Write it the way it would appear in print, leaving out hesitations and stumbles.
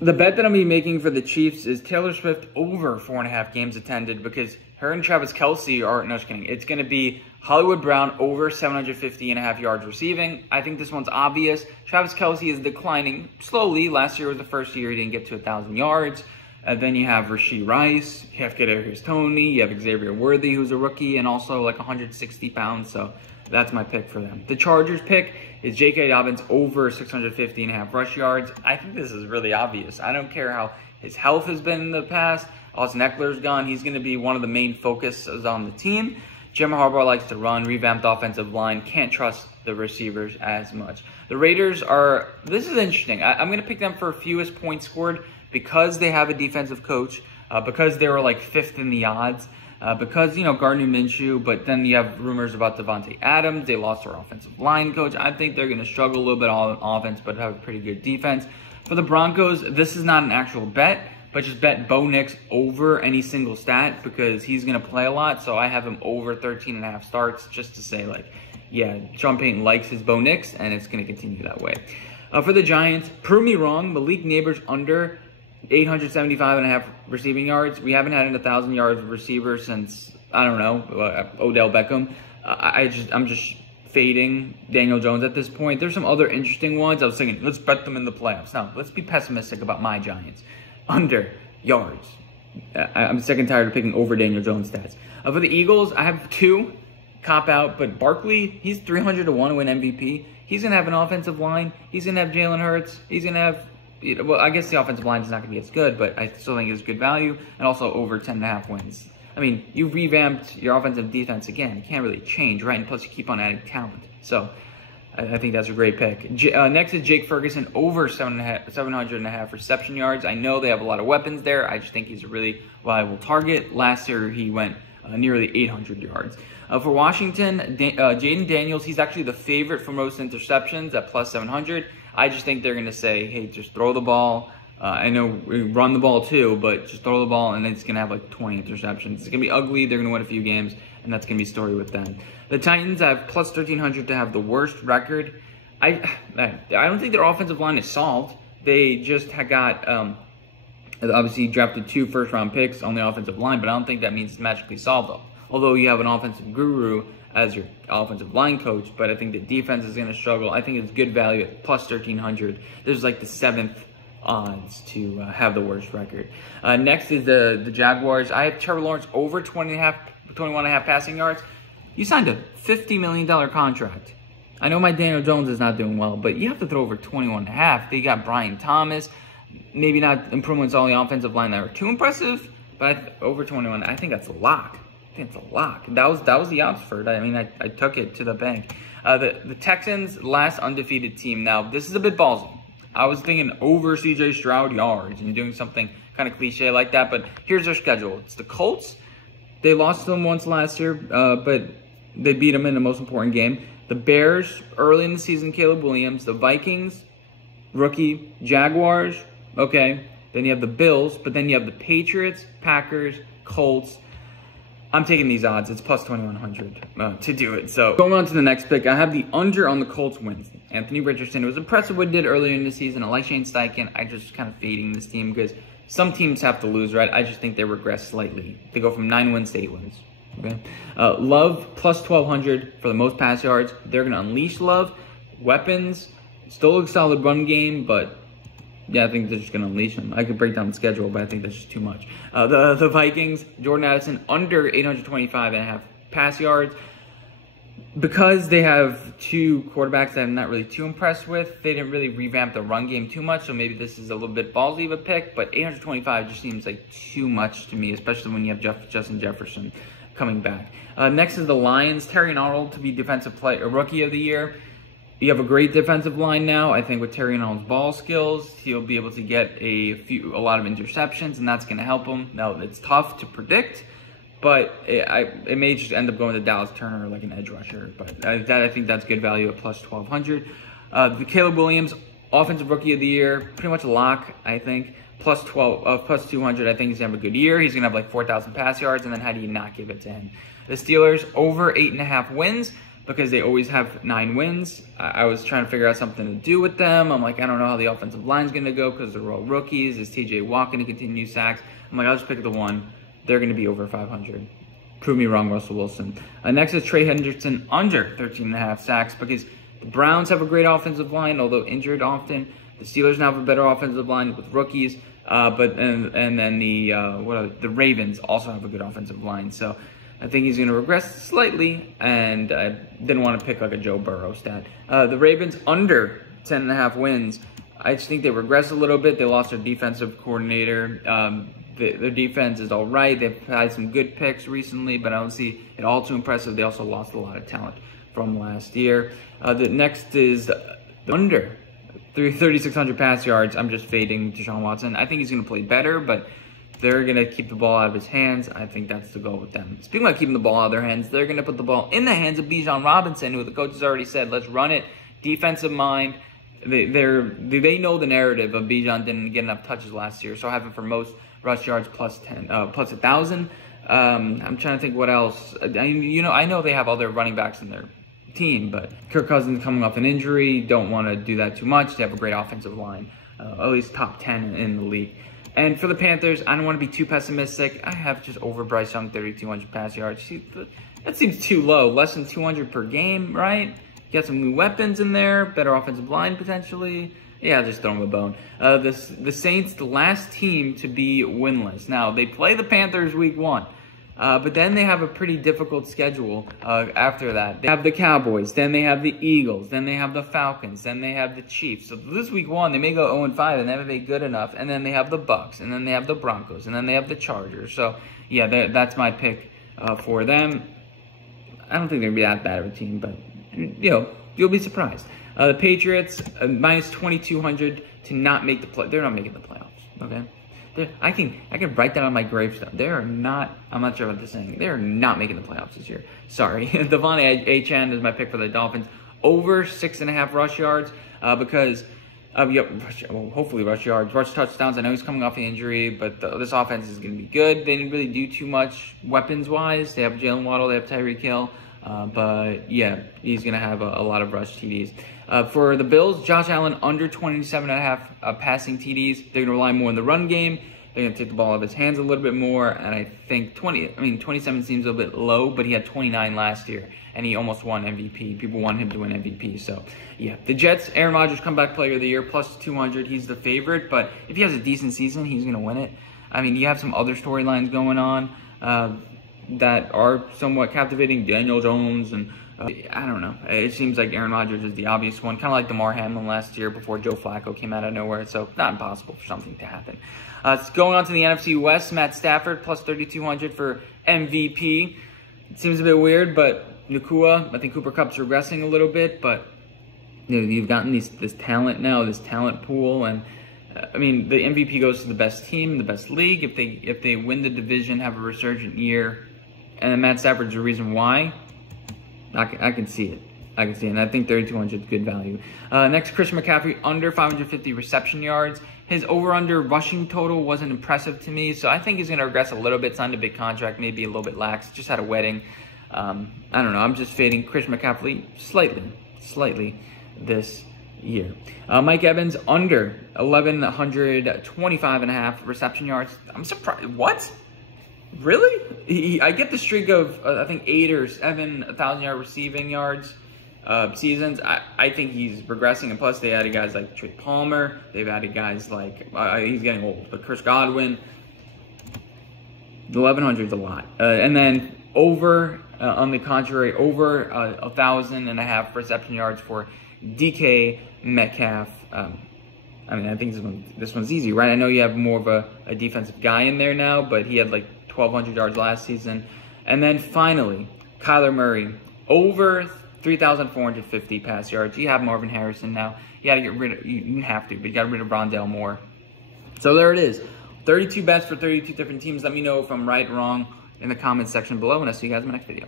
The bet that I'm going to be making for the Chiefs is Taylor Swift over 4.5 games attended, because her and Travis Kelce are, no, just kidding. It's going to be Hollywood Brown over 750.5 yards receiving. I think this one's obvious. Travis Kelce is declining slowly. Last year was the first year he didn't get to 1,000 yards. Then you have Rashee Rice, you have Kadarius Toney, you have Xavier Worthy, who's a rookie, and also like 160 pounds. So that's my pick for them. The Chargers pick is J.K. Dobbins over 650.5 rush yards. I think this is really obvious. I don't care how his health has been in the past. Austin Eckler's gone. He's going to be one of the main focuses on the team. Jim Harbaugh likes to run, revamped offensive line. Can't trust the receivers as much. The Raiders are, this is interesting. I'm going to pick them for fewest points scored because they have a defensive coach, because they were like 5th in the odds. Because, you know, Gardner Minshew, but then you have rumors about Devontae Adams. They lost their offensive line coach. I think they're going to struggle a little bit on offense, but have a pretty good defense. For the Broncos, this is not an actual bet, but just bet Bo Nix over any single stat because he's going to play a lot. So I have him over 13.5 starts just to say, like, yeah, Sean Payton likes his Bo Nix, and it's going to continue that way. For the Giants, prove me wrong, Malik Neighbors under 875.5 receiving yards. We haven't had an 1,000 yards receiver since, I don't know, Odell Beckham. I'm just fading Daniel Jones at this point. There's some other interesting ones. I was thinking, let's bet them in the playoffs. Now, let's be pessimistic about my Giants. Under yards. I'm sick and tired of picking over Daniel Jones stats. For the Eagles, I have 2. Cop out, but Barkley, he's 300 to 1 to win MVP. He's going to have an offensive line. He's going to have Jalen Hurts. He's going to have, well, I guess the offensive line is not going to be as good, but I still think it's good value, and also over 10.5 wins. I mean, you revamped your offensive defense again. You can't really change, right? And plus, you keep on adding talent. So, I think that's a great pick. Next is Jake Ferguson over 700.5 reception yards. I know they have a lot of weapons there. I just think he's a really viable target. Last year, he went nearly 800 yards. For Washington, Jaden Daniels, he's actually the favorite for most interceptions at plus 700. I just think they're going to say, hey, just throw the ball. I know we run the ball too, but just throw the ball, and then it's going to have like 20 interceptions. It's going to be ugly. They're going to win a few games, and that's going to be a story with them. The Titans have plus 1,300 to have the worst record. I don't think their offensive line is solved. They just got, obviously drafted 2 first-round picks on the offensive line, but I don't think that means it's magically solved though. Although you have an offensive guru as your offensive line coach, but I think the defense is going to struggle. I think it's good value at plus 1,300. This is like the 7th odds to have the worst record. Next is the Jaguars. I have Trevor Lawrence over 21.5 passing yards. You signed a $50 million contract. I know my Daniel Jones is not doing well, but you have to throw over 21.5. They got Brian Thomas. Maybe not improvements on the offensive line that were too impressive, but over 21, I think that's a lock. It's a lock. That was the Oxford. I mean, I took it to the bank. The Texans, last undefeated team. Now, this is a bit ballsy. I was thinking over C.J. Stroud yards and doing something kind of cliche like that, but here's their schedule. It's the Colts. They lost to them once last year, but they beat them in the most important game. The Bears, early in the season, Caleb Williams. The Vikings, rookie. Jaguars, okay. Then you have the Bills, but then you have the Patriots, Packers, Colts. I'm taking these odds. It's plus 2,100 to do it. So going on to the next pick, I have the under on the Colts wins. Anthony Richardson. It was impressive what he did earlier in the season. I like Shane Steichen. I just kind of fading this team because some teams have to lose, right? I just think they regress slightly. They go from 9 wins to 8 wins. Okay. Love plus 1,200 for the most pass yards. They're going to unleash Love. Weapons. Still a solid run game, but yeah, I think they're just going to unleash them. I could break down the schedule, but I think that's just too much. The Vikings, Jordan Addison, under 825.5 pass yards. Because they have 2 quarterbacks that I'm not really too impressed with, they didn't really revamp the run game too much, so maybe this is a little bit ballsy of a pick, but 825 just seems like too much to me, especially when you have Justin Jefferson coming back. Next is the Lions, Terry Arnold to be defensive rookie of the year. You have a great defensive line now. I think with Terry Arnold's ball skills, he'll be able to get a lot of interceptions, and that's going to help him. Now, it's tough to predict, but it may just end up going to Dallas Turner like an edge rusher. But I think that's good value at plus 1,200. The Caleb Williams, offensive rookie of the year, pretty much a lock, I think. Plus 200, I think he's going to have a good year. He's going to have like 4,000 pass yards, and then how do you not give it to him? The Steelers, over 8.5 wins. because they always have 9 wins. I was trying to figure out something to do with them. I'm like, I don't know how the offensive line's going to go because they're all rookies. Is TJ Watt going to continue sacks? I'm like, I'll just pick the one. They're going to be over 500. Prove me wrong, Russell Wilson. Next is Trey Hendrickson, under 13.5 sacks, because the Browns have a great offensive line, although injured often. The Steelers now have a better offensive line with rookies, and then the Ravens also have a good offensive line. So I think he's going to regress slightly, and I didn't want to pick like a Joe Burrow stat. The Ravens under 10.5 wins. I just think they regress a little bit. They lost their defensive coordinator. Their defense is all right. They've had some good picks recently, but I don't see it all too impressive. They also lost a lot of talent from last year. The next is the under 3,600 pass yards. I'm just fading Deshaun Watson. I think he's going to play better, but they're going to keep the ball out of his hands. I think that's the goal with them. Speaking about keeping the ball out of their hands, they're going to put the ball in the hands of Bijan Robinson, who the coach has already said, let's run it. Defensive mind. They know the narrative of Bijan didn't get enough touches last year, so I have him for most rush yards plus 1,000. I'm trying to think what else. I know they have other running backs in their team, but Kirk Cousins coming off an injury, don't want to do that too much. They have a great offensive line, at least top 10 in the league. And for the Panthers, I don't want to be too pessimistic. I have just over Bryce Young, 3,200 pass yards. That seems too low. Less than 200 per game, right? Got some new weapons in there, better offensive line potentially. Yeah, just throw them a bone. The Saints, the last team to be winless. Now, they play the Panthers week 1. But then they have a pretty difficult schedule after that. They have the Cowboys, then they have the Eagles, then they have the Falcons, then they have the Chiefs. So this week 1, they may go 0-5 and never be good enough. And then they have the Bucks, and then they have the Broncos, and then they have the Chargers. So, yeah, that's my pick for them. I don't think they're going to be that bad of a team, but, you'll be surprised. The Patriots, minus 2,200 to not make the play. They're not making the playoffs, okay? I can write that on my gravestone. They are not, I'm not sure about this saying, they are not making the playoffs this year. Sorry. Devon Achane is my pick for the Dolphins. Over 6.5 rush yards because hopefully rush yards, rush touchdowns. I know he's coming off the injury, but this offense is going to be good. They didn't really do too much weapons-wise. They have Jalen Waddle, they have Tyreek Hill. But yeah, he's going to have a lot of rush TDs. For the Bills, Josh Allen under 27.5 passing TDs. They're going to rely more on the run game. They're going to take the ball out of his hands a little bit more. And I think 27 seems a little bit low, but he had 29 last year. And he almost won MVP. People want him to win MVP. So, yeah. The Jets, Aaron Rodgers, comeback player of the year, plus 200. He's the favorite. But if he has a decent season, he's going to win it. I mean, you have some other storylines going on that are somewhat captivating. Daniel Jones and I don't know. It seems like Aaron Rodgers is the obvious one, kind of like Damar Hamlin last year before Joe Flacco came out of nowhere. So not impossible for something to happen. Going on to the NFC West, Matt Stafford plus 3,200 for MVP. It seems a bit weird, but Nakua, I think Cooper Kupp's regressing a little bit, but you've gotten this talent now, this talent pool, and I mean the MVP goes to the best team, the best league. If they win the division, have a resurgent year, and then Matt Stafford's the reason why. I can see it. I can see it. And I think 3,200 is good value. Next, Christian McCaffrey, under 550 reception yards. His over-under rushing total wasn't impressive to me, so I think he's going to regress a little bit. Signed a big contract, maybe a little bit lax. Just had a wedding. I don't know. I'm just fading Christian McCaffrey slightly this year. Mike Evans, under 1,125.5 reception yards. I'm surprised. What? Really? I get the streak of, I think, 8 or 7 1,000-yard receiving yards seasons. I think he's regressing. And plus, they added guys like Trey Palmer. They've added guys like, he's getting old, but Chris Godwin. 1,100 is a lot. And then over, on the contrary, over 1,000.5 reception yards for DK Metcalf. I mean, I think this one's easy, right? I know you have more of a defensive guy in there now, but he had like 1,200 yards last season. And then finally, Kyler Murray, over 3,450 pass yards. You have Marvin Harrison now. You got to get rid of, you didn't have to, but you got rid of Rondale Moore. So there it is. 32 bets for 32 different teams. Let me know if I'm right or wrong in the comments section below, and I'll see you guys in my next video.